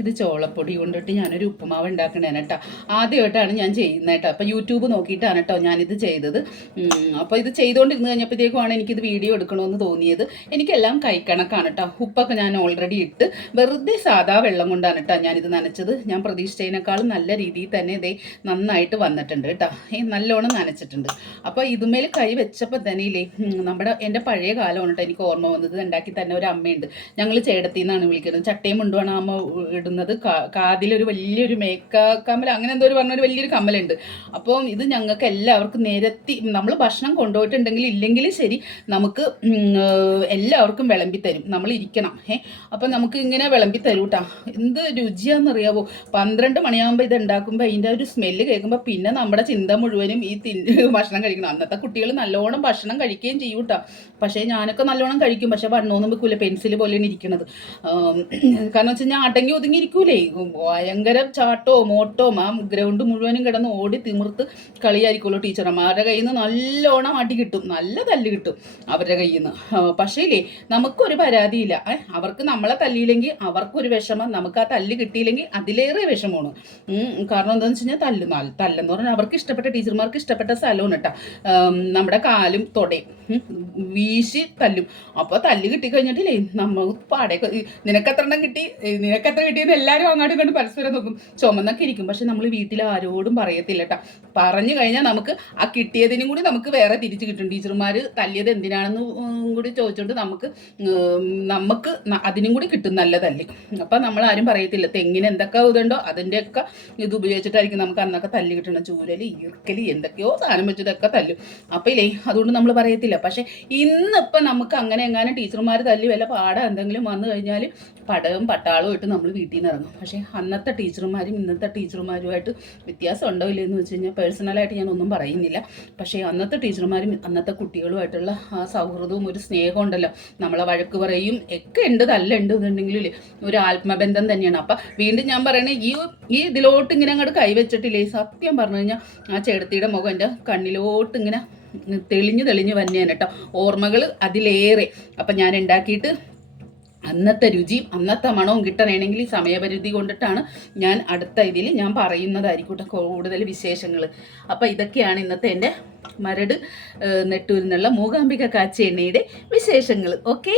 ഇത് ചോളപ്പൊടി കൊണ്ടിട്ട് ഞാനൊരു ഉപ്പുമാവ് ഉണ്ടാക്കണേന് കേട്ടോ. ആദ്യമായിട്ടാണ് ഞാൻ ചെയ്യുന്നത് കേട്ടോ. അപ്പോൾ യൂട്യൂബ് നോക്കിയിട്ടാണ് കേട്ടോ ഞാനിത് ചെയ്തത്. അപ്പോൾ ഇത് ചെയ്തുകൊണ്ടിരുന്ന് കഴിഞ്ഞപ്പോഴത്തേക്കുമാണ് എനിക്കിത് വീഡിയോ എടുക്കണമെന്ന് തോന്നിയത്. എനിക്കെല്ലാം കൈക്കണക്കാണ് കേട്ടോ. ഉപ്പൊക്കെ ഞാൻ ഓൾറെഡി ഇട്ട് വെറുതെ സാധാ വെള്ളം കൊണ്ടാണ് കേട്ടോ ഞാനിത് നനച്ചത്. ഞാൻ പ്രതീക്ഷിച്ചതിനേക്കാളും നല്ല രീതിയിൽ തന്നെ ഇതേ നന്നായിട്ട് വന്നിട്ടുണ്ട് കേട്ടോ. നല്ലോണം നനച്ചിട്ടുണ്ട്. അപ്പോൾ ഇതുമേൽ കൈ വെച്ചപ്പോൾ തന്നെ ഇല്ലേ എൻ്റെ പഴയ കാലമാണ് കേട്ടോ എനിക്ക് ഓർമ്മ വന്നത്. ഉണ്ടാക്കി തന്നെ ഒരു അമ്മയുണ്ട്. ഞങ്ങൾ ചേടത്തിന്നാണ് വിളിക്കുന്നത്. ചട്ടയും മുണ്ടുമാണ് അമ്മ ഇടുന്നത്. കാതിലൊരു വലിയൊരു കമ്മൽ അങ്ങനെ എന്തോ പറഞ്ഞൊരു വലിയൊരു കമ്മലുണ്ട്. അപ്പം ഇത് ഞങ്ങൾക്ക് എല്ലാവർക്കും നിരത്തി നമ്മൾ ഭക്ഷണം കൊണ്ടുപോയിട്ടുണ്ടെങ്കിൽ ഇല്ലെങ്കിൽ ശരി നമുക്ക് എല്ലാവർക്കും വിളമ്പി തരും. നമ്മൾ ഇരിക്കണം. അപ്പം നമുക്ക് ഇങ്ങനെ വിളമ്പി തരൂ കേട്ടോ. എന്ത് രുചിയാണെന്നറിയാവോ. 12 മണിയാകുമ്പോൾ ഇത് ഉണ്ടാക്കുമ്പോൾ അതിൻ്റെ ഒരു സ്മെല്ല് കേൾക്കുമ്പോൾ പിന്നെ നമ്മുടെ ചിന്ത മുഴുവനും ഈ ഭക്ഷണം കഴിക്കണം. അന്നത്തെ കുട്ടികൾ നല്ലോണം ഭക്ഷണം കഴിക്കുകയും ചെയ്യും കേട്ടോ. പക്ഷേ ഞാനൊക്കെ നല്ലോണം കഴിക്കും. പക്ഷേ വണ്ണമൊന്നും വെക്കൂല. പെൻസിൽ പോലെയാണ് ഇരിക്കുന്നത്. കാരണം വെച്ച് കഴിഞ്ഞാൽ അടങ്ങി ഒതുങ്ങി ഇരിക്കൂലേ. ഭയങ്കര ചാട്ടവും മോട്ടവും ആ ഗ്രൗണ്ട് മുഴുവനും കിടന്ന് ഓടി തിമിർത്ത് കളിയായിരിക്കുമല്ലോ ടീച്ചർമാരുടെ കയ്യിൽ നിന്ന്. നല്ലോണം അടി കിട്ടും, നല്ല തല്ല് കിട്ടും അവരുടെ കയ്യിൽ നിന്ന്. പക്ഷേ ഇല്ലേ നമുക്കൊരു പരാതിയില്ല. അവർക്ക് നമ്മളെ തല്ലിയില്ലെങ്കിൽ അവർക്കൊരു വിഷമം, നമുക്ക് ആ തല്ല് കിട്ടിയില്ലെങ്കിൽ അതിലേറെ വിഷമമാണ്. കാരണം എന്താണെന്ന് വെച്ച് കഴിഞ്ഞാൽ തല്ലെന്ന് പറഞ്ഞാൽ അവർക്ക് ഇഷ്ടപ്പെട്ട ടീച്ചർമാർക്ക് ഇഷ്ടപ്പെട്ട സ്ഥലമാണ് കേട്ടോ. നമ്മുടെ കാലും തൊടയും വീശി തല്ലും. അപ്പോൾ തല്ല് കിട്ടിക്കഴിഞ്ഞിട്ടില്ലേ നമ്മൾ പാടേക്ക് നിനക്കെത്ര എണ്ണം കിട്ടി, നിനക്കെത്ര കിട്ടിയെന്ന് എല്ലാവരും അങ്ങോട്ടും ഇങ്ങോട്ടും പരസ്പരം നോക്കും. ചുമന്നൊക്കെ ഇരിക്കും. പക്ഷെ നമ്മൾ വീട്ടിൽ ആരോടും പറയത്തില്ല കേട്ടോ. പറഞ്ഞു കഴിഞ്ഞാൽ നമുക്ക് ആ കിട്ടിയതിനും കൂടി നമുക്ക് വേറെ തിരിച്ച് കിട്ടും. ടീച്ചർമാർ തല്ലിയത് എന്തിനാണെന്ന് കൂടി ചോദിച്ചുകൊണ്ട് നമുക്ക് അതിനും കൂടി കിട്ടും നല്ല തല്ല്. അപ്പം നമ്മൾ ആരും പറയത്തില്ല. തെങ്ങിന് എന്തൊക്കെ ഇതുണ്ടോ അതിൻ്റെയൊക്കെ ഇത് ഉപയോഗിച്ചിട്ടായിരിക്കും നമുക്ക് അന്നൊക്കെ തല്ല് കിട്ടണം. ചൂരൽ ഈർക്കലി എന്തൊക്കെയോ സാധനം വെച്ചിട്ടൊക്കെ തല്ലും. അപ്പം ഇല്ലേ അതുകൊണ്ട് നമ്മൾ പറയത്തില്ല. പക്ഷെ ഇന്നിപ്പം നമുക്ക് അങ്ങനെ എങ്ങാനും ടീച്ചർമാർ തല്ലി വല്ല പാടം എന്തെങ്കിലും വന്നു കഴിഞ്ഞാൽ പടവും പട്ടാളവും ഇട്ട് നമ്മൾ വീട്ടിൽ നിന്ന് ഇറങ്ങും. പക്ഷേ അന്നത്തെ ടീച്ചർമാരും ഇന്നത്തെ ടീച്ചർമാരുമായിട്ട് വ്യത്യാസം ഉണ്ടോ ഇല്ലെന്ന് വെച്ച് കഴിഞ്ഞാൽ പേഴ്സണലായിട്ട് ഞാനൊന്നും പറയുന്നില്ല. പക്ഷേ അന്നത്തെ ടീച്ചർമാരും അന്നത്തെ കുട്ടികളുമായിട്ടുള്ള ആ സൗഹൃദവും ഒരു സ്നേഹം ഉണ്ടല്ലോ. നമ്മളെ വഴക്ക് പറയും ഒക്കെ ഉണ്ട്, തല്ലുണ്ട് എന്നുണ്ടെങ്കിലും ഒരു ആത്മബന്ധം തന്നെയാണ്. അപ്പം വീണ്ടും ഞാൻ പറയണേ ഈ ഇതിലോട്ട് ഇങ്ങനെ അങ്ങോട്ട് കൈവച്ചിട്ടില്ലേ, സത്യം പറഞ്ഞു കഴിഞ്ഞാൽ ആ ചേട്ടത്തിയുടെ മുഖം എൻ്റെ കണ്ണിലോട്ട് ഇങ്ങനെ തെളിഞ്ഞ് തന്നെയാണ് കേട്ടോ. ഓർമ്മകൾ അതിലേറെ. അപ്പം ഞാൻ ഉണ്ടാക്കിയിട്ട് അന്നത്തെ രുചിയും അന്നത്തെ മണവും കിട്ടണമെങ്കിൽ സമയപരിധി കൊണ്ടിട്ടാണ് ഞാൻ അടുത്ത ഇതിൽ ഞാൻ പറയുന്നതായിരിക്കും കൂടുതൽ വിശേഷങ്ങൾ. അപ്പം ഇതൊക്കെയാണ് ഇന്നത്തെ എൻ്റെ മരട് നെട്ടൂരിൽ നിന്നുള്ള മൂകാംബിക കാച്ചി എണ്ണയുടെ വിശേഷങ്ങൾ. ഓക്കെ.